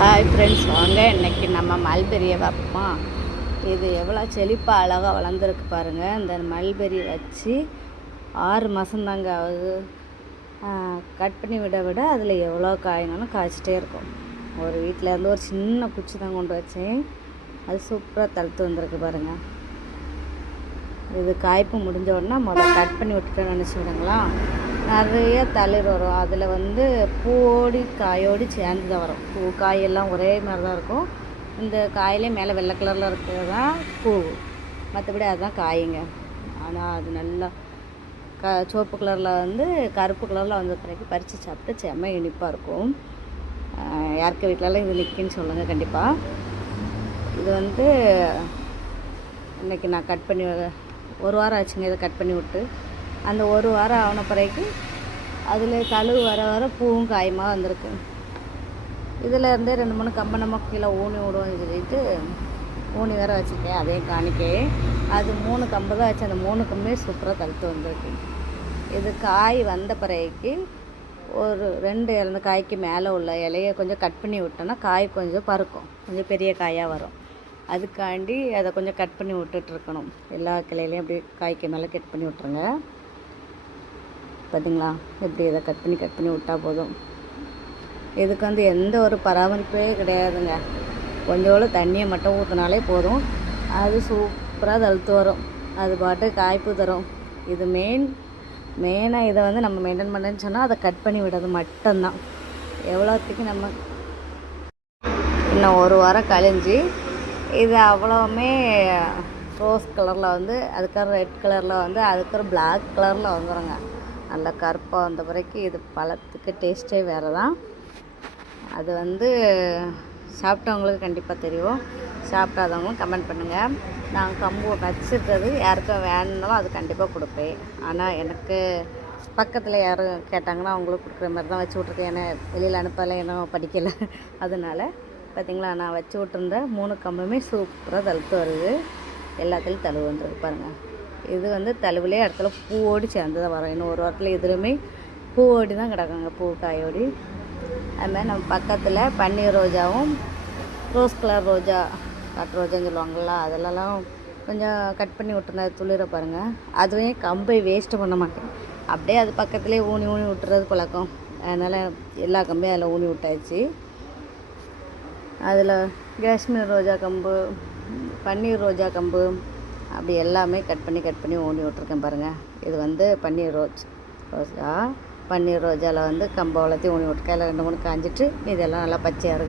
Hi friends, வாங்க இன்றைக்கி நம்ம மல்பெரியை வைப்போம். இது எவ்வளோ செழிப்பாக அழகாக வளர்ந்துருக்கு பாருங்கள். இந்த மல்பெரி வச்சு 6 மாதம்தாங்க ஆகுது. கட் பண்ணி விட அதில் எவ்வளோ காய்னாலும் காய்ச்சிட்டே இருக்கும். ஒரு வீட்டில் இருந்து ஒரு சின்ன குச்சி தான் கொண்டு வச்சேன். அது சூப்பராக தழுத்து வந்திருக்கு பாருங்கள். இது காய்ப்பு முடிஞ்ச உடனே முதல்ல கட் பண்ணி விட்டுட்டேன்னு நினச்சி விடுங்களா, நிறைய தளிர் வரும். அதில் பூவோடி காயோடி சேர்ந்து தான் வரும். பூ காயெல்லாம் ஒரே மாதிரி தான் இருக்கும். இந்த காயிலே மேலே வெள்ளை கலரில் இருக்கிறது தான் பூ, மற்றபடி அதுதான் காயுங்க. ஆனால் அது நல்லா சிவப்பு கலரில் கருப்பு கலரில் வந்த பிறகு பறித்து சாப்பிட்டு செம்ம இனிப்பாக இருக்கும். யாருக்கு வீட்டிலலாம் இது நிற்கின்னு சொல்லுங்கள் கண்டிப்பாக. இது இன்றைக்கி நான் கட் பண்ணி ஒரு வாரம் ஆச்சுங்க. இதை கட் பண்ணி விட்டு அந்த ஒரு வாரம் ஆன பிறகு அதில் தழுவு வர பூவும் காயமாக வந்திருக்கு. இதில் இருந்தே 2-3 கம்பை நம்ம கீழே ஊனி விடுவோம்னு சொல்லிட்டு ஊனி வேற வச்சுருக்கேன். அதே காணிக்கே அது 3 கம்பு தான் வச்சு. அந்த 3 கம்பே சூப்பராக தழுத்து வந்திருக்கு. இது காய் வந்த பிறகு ஒரு 2 இழந்த காய்க்கு மேலே உள்ள இலையை கொஞ்சம் கட் பண்ணி விட்டோன்னா காய் கொஞ்சம் பறக்கும், கொஞ்சம் பெரிய காயாக வரும். அதுக்காண்டி அதை கொஞ்சம் கட் பண்ணி விட்டுட்ருக்கணும். எல்லா கிளையிலையும் அப்படி காய்க்கு மேலே கட் பண்ணி விட்ருங்க. பார்த்திங்களா, எப்படி இதை கட் பண்ணி விட்டால் போதும். இதுக்கு எந்த ஒரு பராமரிப்பே கிடையாதுங்க. கொஞ்சோடு தண்ணியை மட்டும் ஊற்றினாலே போதும். அது சூப்பராக தழுத்து வரும். அது பாட்டு காய்ப்பு தரும். இது மெயினாக இதை நம்ம மெயின்டைன் பண்ணுன்னு சொன்னால் அதை கட் பண்ணி விடுறது மட்டும்தான். எவ்வளோத்துக்கு நம்ம இன்னும் ஒரு வாரம் கழிஞ்சு இது அவ்வளோவுமே ரோஸ் கலரில் அதுக்கப்புறம் ரெட் கலரில் அதுக்கப்புறம் பிளாக் கலரில் வந்துடுங்க. நல்லா கருப்பாக வந்த பிறகு இது பழத்துக்கு டேஸ்ட்டே வேறு தான். அது சாப்பிட்டவங்களுக்கு கண்டிப்பாக தெரியும். சாப்பிடாதவங்களும் கமெண்ட் பண்ணுங்கள். நான் கம்பு வச்சுருக்கிறது யாருக்கும் வேணுனாலும் அது கண்டிப்பாக கொடுப்பேன். ஆனால் எனக்கு பக்கத்தில் யாரும் கேட்டாங்கன்னா அவங்களுக்கு கொடுக்குற மாதிரி தான் வச்சு விட்ருக்கேன். ஏன்னா வெளியில் அனுப்பலை, ஏன்னா படிக்கலை. அதனால் பார்த்திங்களா, நான் வச்சு விட்ருந்த 3 கம்புமே சூப்பராக தழுத்து வருது. எல்லாத்துலேயும் தழுவு வந்துருக்கு பாருங்கள். இது தழுவுலேயே இடத்துல பூவோடு சேர்ந்து தான் வரும். இன்னும் ஒரு வாரத்தில் எதுவுமே பூவோடி தான் கிடக்குங்க, பூ காயோடி. அதுமாதிரி நம்ம பக்கத்தில் பன்னீர் ரோஜாவும் ரோஸ் கலர் ரோஜா, காட்டு ரோஜான்னு சொல்லுவாங்களா, அதெல்லாம் கொஞ்சம் கட் பண்ணி விட்டுருந்தா துளிர பாருங்கள். அதுவே கம்பை வேஸ்ட்டு பண்ண மாட்டேன். அப்படியே அது பக்கத்துலேயே ஊனி விட்டுறது பழக்கம். அதனால் எல்லா கம்பையும் அதில் ஊனி விட்டாச்சு. அதில் காஷ்மீர் ரோஜா கம்பு, பன்னீர் ரோஜா கம்பு, அப்படி எல்லாமே கட் பண்ணி ஊனி விட்ருக்கேன் பாருங்கள். இது பன்னீர் ரோஜா. பன்னீர் ரோஜாவில் கம்பை வளர்த்தி ஊனி விட்ருக்கேன். அதில் 2-3 காஞ்சிட்டு இதெல்லாம் நல்லா பச்சையாக இருக்குது.